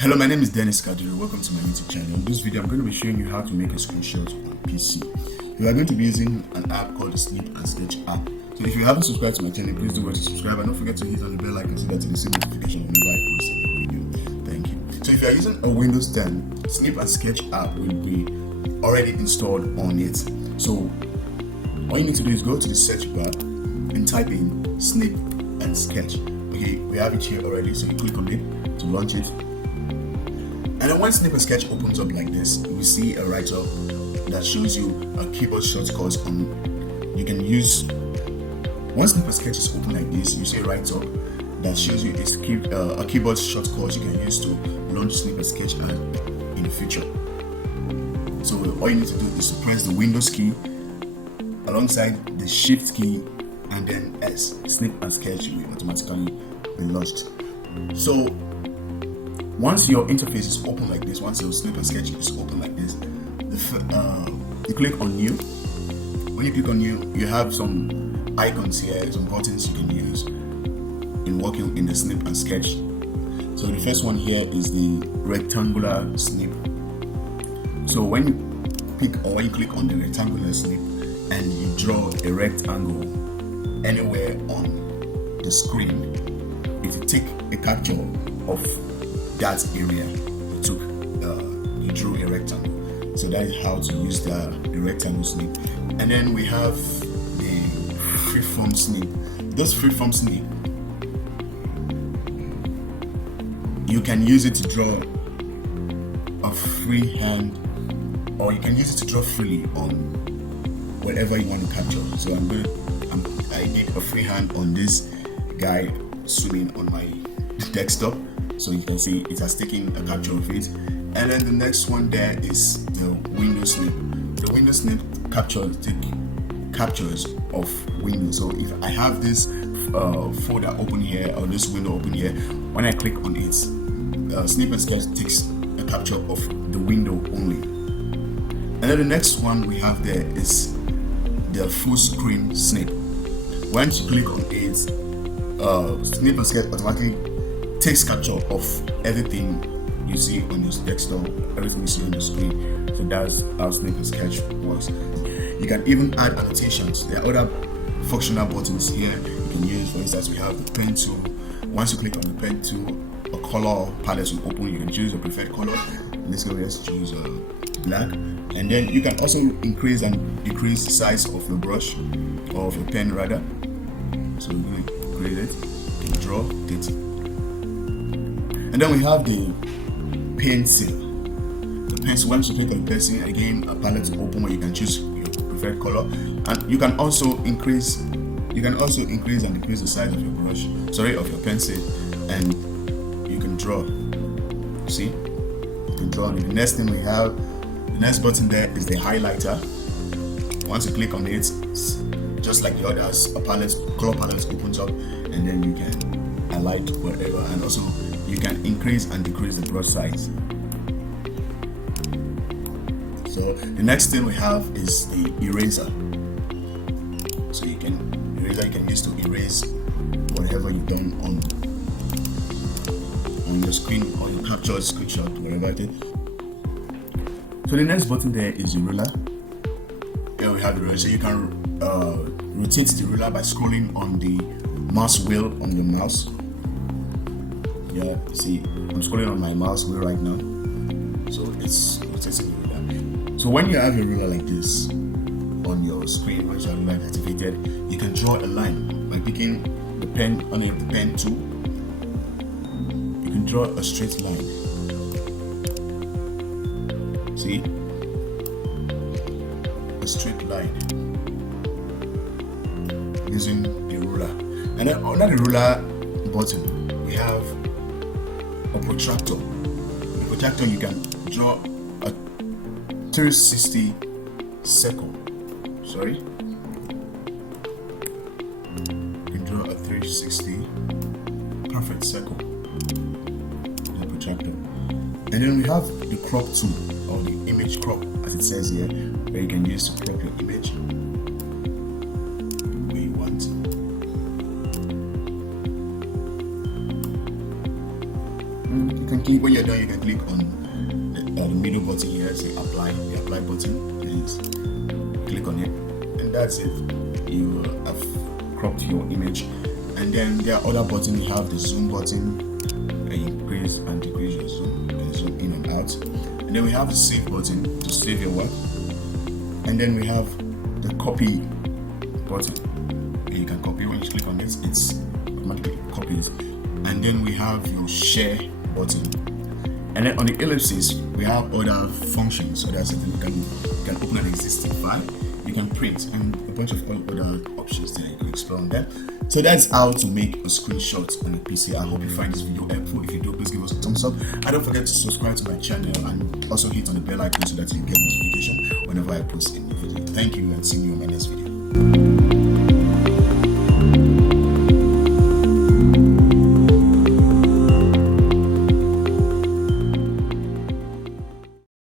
Hello, my name is Dennis Kaduru. Welcome to my YouTube channel. In this video, I'm going to be showing you how to make a screenshot on PC. We are going to be using an app called the Snip and Sketch app. So if you haven't subscribed to my channel, please do go to subscribe and don't forget to hit on the bell icon so that you receive notification whenever I post a new video. Thank you. So if you are using a Windows 10, Snip and Sketch app will be already installed on it. So all you need to do is go to the search bar and type in Snip and Sketch. Okay, we have it here already, so you click on it to launch it. And then when Snip and Sketch opens up like this, you will see a write-up that shows you a keyboard shortcuts on. You can use. Once Snip and Sketch is open like this, you see a write-up that shows you a keyboard shortcut you can use to launch Snip and Sketch in the future. So all you need to do is to press the Windows key alongside the Shift key and then S. Snip and Sketch will automatically be launched. So once your interface is open like this, once your Snip and Sketch is open like this, you click on New. When you click on New, you have some icons here, some buttons you can use in working in the Snip and Sketch. So the first one here is the rectangular snip. So when you click on the rectangular snip and you draw a rectangle anywhere on the screen, it will take a capture of that area you drew a rectangle. So that is how to use the rectangle snip. And then we have the freeform snip. This freeform snip, you can use it to draw a free hand, or you can use it to draw freely on whatever you want to capture. So I did a free hand on this guy swimming on my desktop. So you can see it has taken a capture of it. And then the next one there is the window snip. The window snip captures of windows. So if I have this folder open here or this window open here, when I click on it, Snip and Sketch takes a capture of the window only. And then the next one we have there is the full screen snip. Once you click on it, Snip and Sketch automatically takes capture of everything you see on your desktop, everything you see on the screen. So that's how Snip and Sketch works. You can even add annotations. There are other functional buttons here you can use. For instance, we have the pen tool. Once you click on the pen tool, a color palette will open. You can choose your preferred color. In this case, let's choose black. And then you can also increase and decrease the size of your brush, or of your pen rather. So we're going to create it, draw it. And then we have the pencil. The pencil, once you click on pencil, again a palette will open where you can choose your preferred color, and you can also increase and decrease the size of your brush, of your pencil, and you can draw. See, you can draw. And the next thing we have, the next button there is the highlighter. Once you click on it, just like the others, color palette opens up, and then you can highlight whatever, and also you can increase and decrease the brush size. So the next thing we have is the eraser. So you can use to erase whatever you've done on your screen, or your captured screenshot, whatever it is. So the next button there is the ruler. Here we have the ruler. So you can rotate the ruler by scrolling on the mouse wheel on your mouse. Yeah, see, I'm scrolling on my mouse wheel right now, so it's rotating the ruler. So when you have a ruler like this on your screen, once your ruler is activated, you can draw a line by picking the pen on the pen tool. You can draw a straight line. See, a straight line using the ruler. And then under the ruler button, we have a protractor. The protractor, you can draw a 360 circle. Sorry, you can draw a 360 perfect circle with the protractor. And then we have the crop tool, or the image crop, as it says here, where you can use to crop your image the way you want. You can click, when you're done, you can click on the middle button here, say apply, the apply button, and click on it, and that's it. You have cropped your image. And then there are other buttons. You have the zoom button, increase and decrease your zoom, and zoom in and out. And then we have the save button to save your work. And then we have the copy button, and you can copy. When you click on this, it's automatically copies. And then we have your share button. And then on the ellipsis, we have other functions. So that's something you can open an existing file, you can print, and a bunch of other options that you can explore on that. So that's how to make a screenshot on a PC. I hope you find this video helpful. If you do, please give us a thumbs up. And don't forget to subscribe to my channel and also hit on the bell icon so that you get notification whenever I post a new video. Thank you, and see you in my next video.